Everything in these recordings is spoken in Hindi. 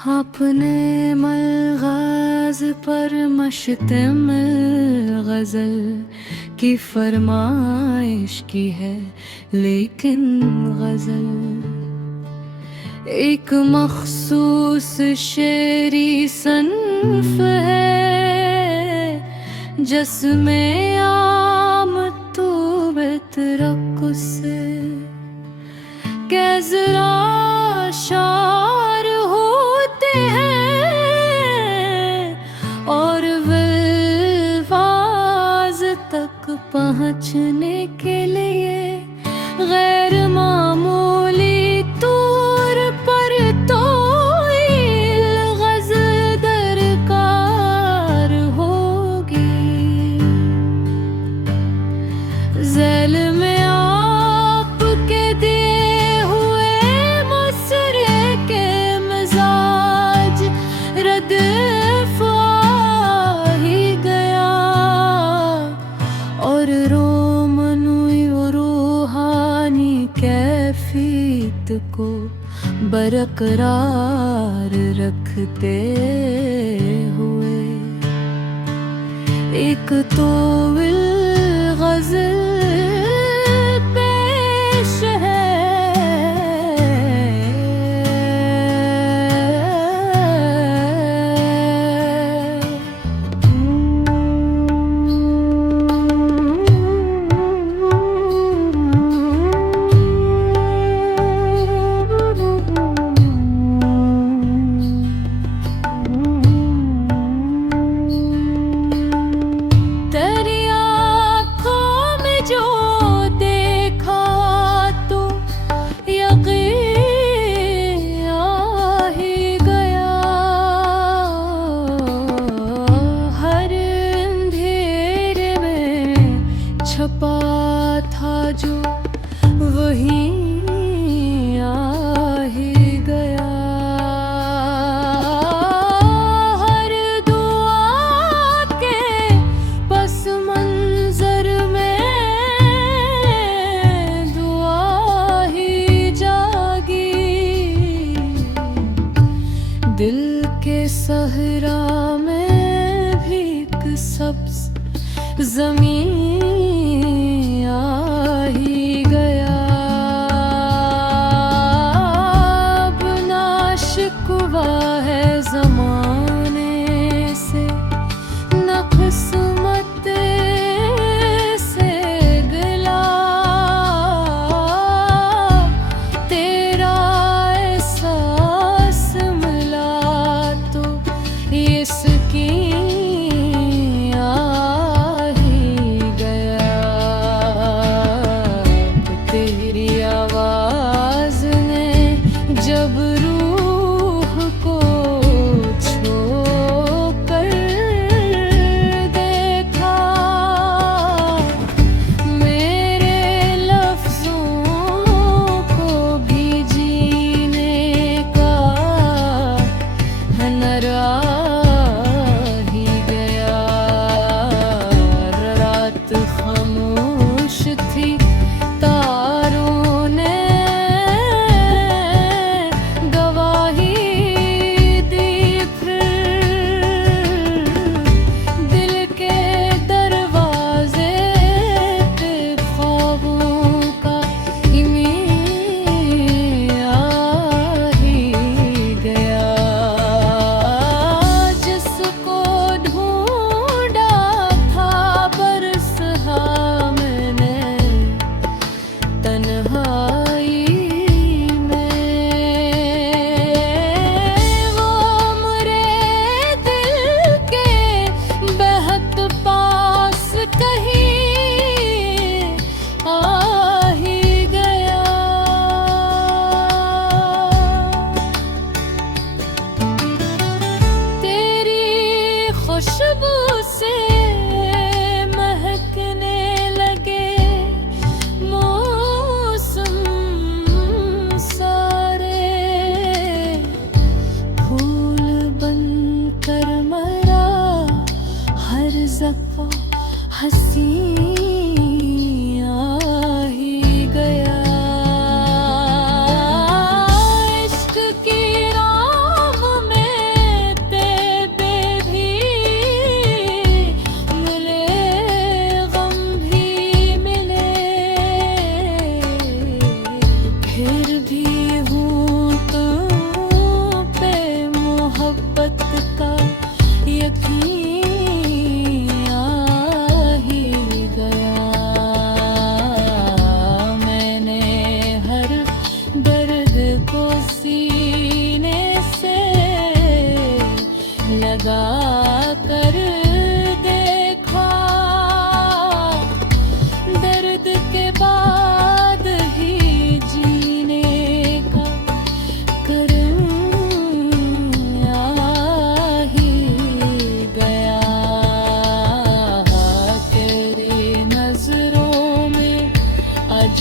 अपने मलगाज पर मश्तम गज़ल की फरमाइश की है, लेकिन गज़ल एक मखसूस शेरी सन्फ है जिसमें आम तो बेतरकुस के ज़रा शार होते हैं और विल्फाज तक पहुँचने के लिए गैर मामूली तौर पर तो गज़ल दरकार होगी। ज़ैल में आपके दिए हुए मसरे के मिजाज रद ही गया और रोमनुई रूहानी कैफियत को बरकरार रखते हुए एक तो गज़ल पेश है। छपा था जो वहीं आ ही गया। हर दुआ के पस मंजर में दुआ ही जागी। दिल के सहरा में भी एक सब्ज़ ज़मीन आ ही गया। अब ना शिकवा है ज़माने से, न किस्मत से गिला। तेरा एहसास मिला तो इसकी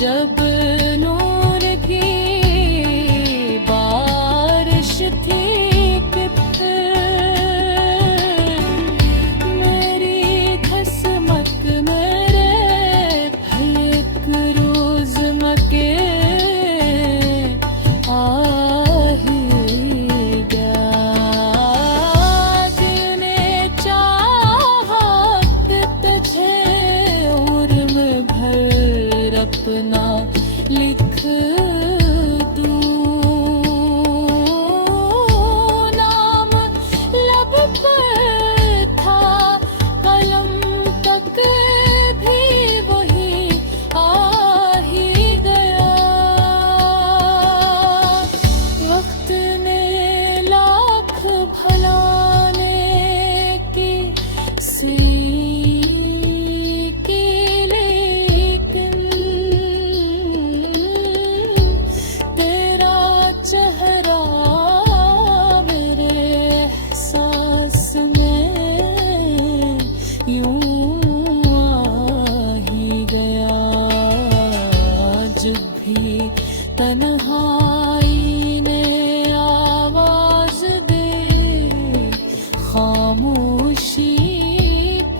जब नूर भी बारिश थी कि फिर मेरी धसमक मेरे भले रोज मके आ ही गया। दिल ने चाहा कि तुझे उर्म भर अपना लिख दूं, नाम लब पर था कलम तक भी वही आ ही गया। वक्त ने लाख भलाने की की लेकिन तेरा चेहरा मेरे एहसास में यूं आ ही गया। जब भी तन्हाई ने आवाज दे खामोशी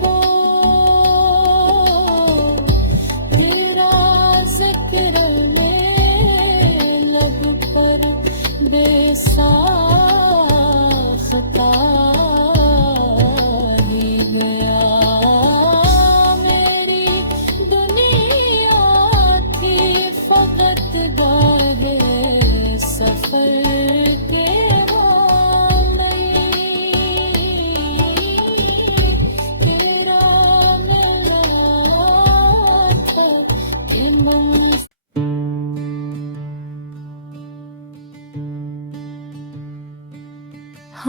को, तेरा जिक्र में लब पर बेसाख्ता ही गया। मेरी दुनिया थी फकत गाहे सफर के तेरा मिला था कि मन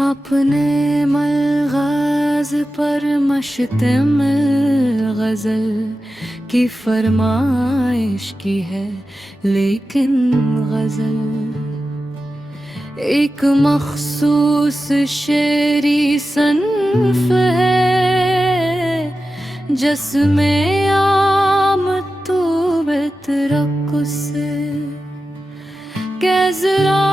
अपने मलगाज पर मश्तम गजल की फरमाइश की है, लेकिन गजल एक मखसूस शेरी सन्फ है जिसमें आम तो बेतरकुस के जरा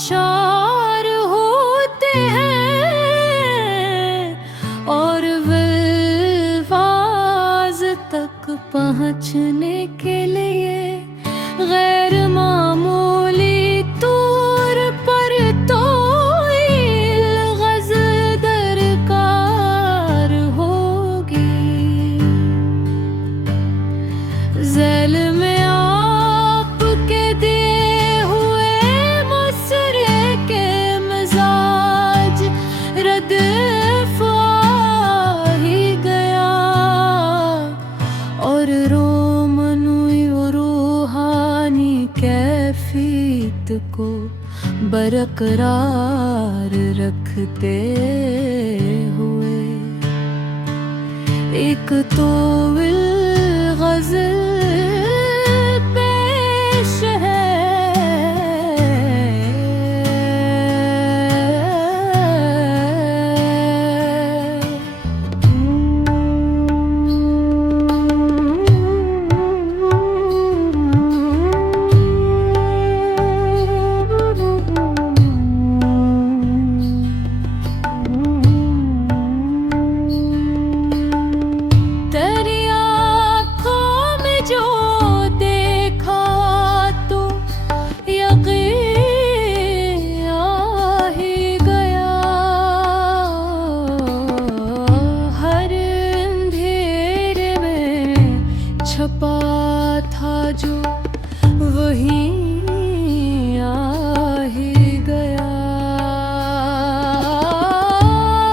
शार होते हैं और विल्फाज तक पहुँचने के लिए गैर मामूली तौर पर तो गज़ल दरकार होगी। ज़ैल में आपके दिए हुए मसरे के मिजाज रद ही गया और रोमनुई रूहानी कैफियत को बरकरार रखते हुए एक तो गज़ल पेश है। तेरी आँखों में जो देखा तो यकीन आ ही गया। हर अंधेरे में छपा था जो वही आ ही गया।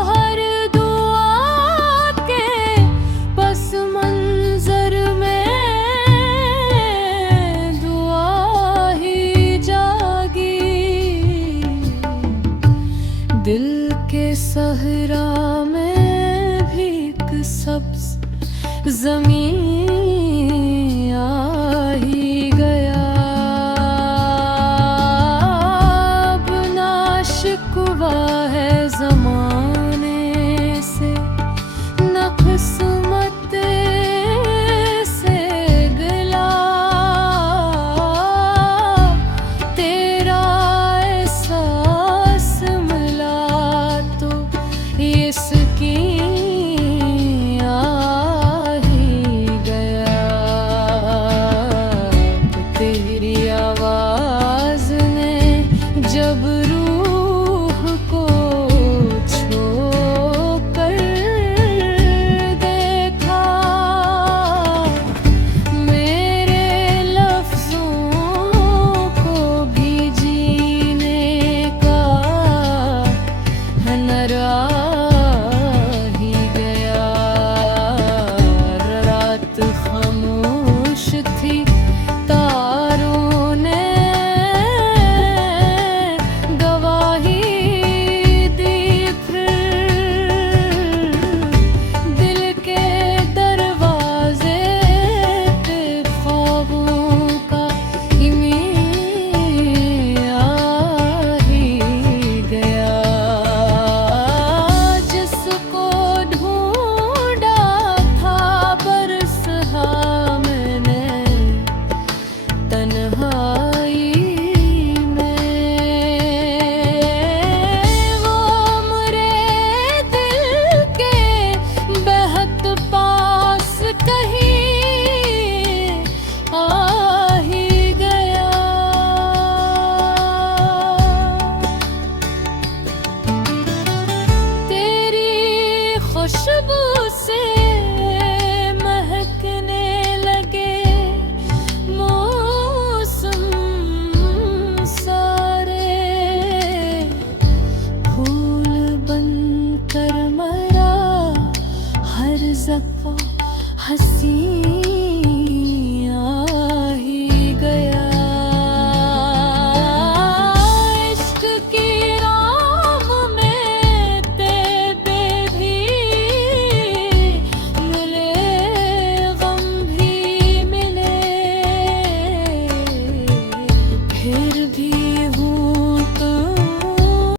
हर दुआ के पस मंजर में दुआ ही जागी। दिल के सहरा में भी एक सब्ज ज़मीन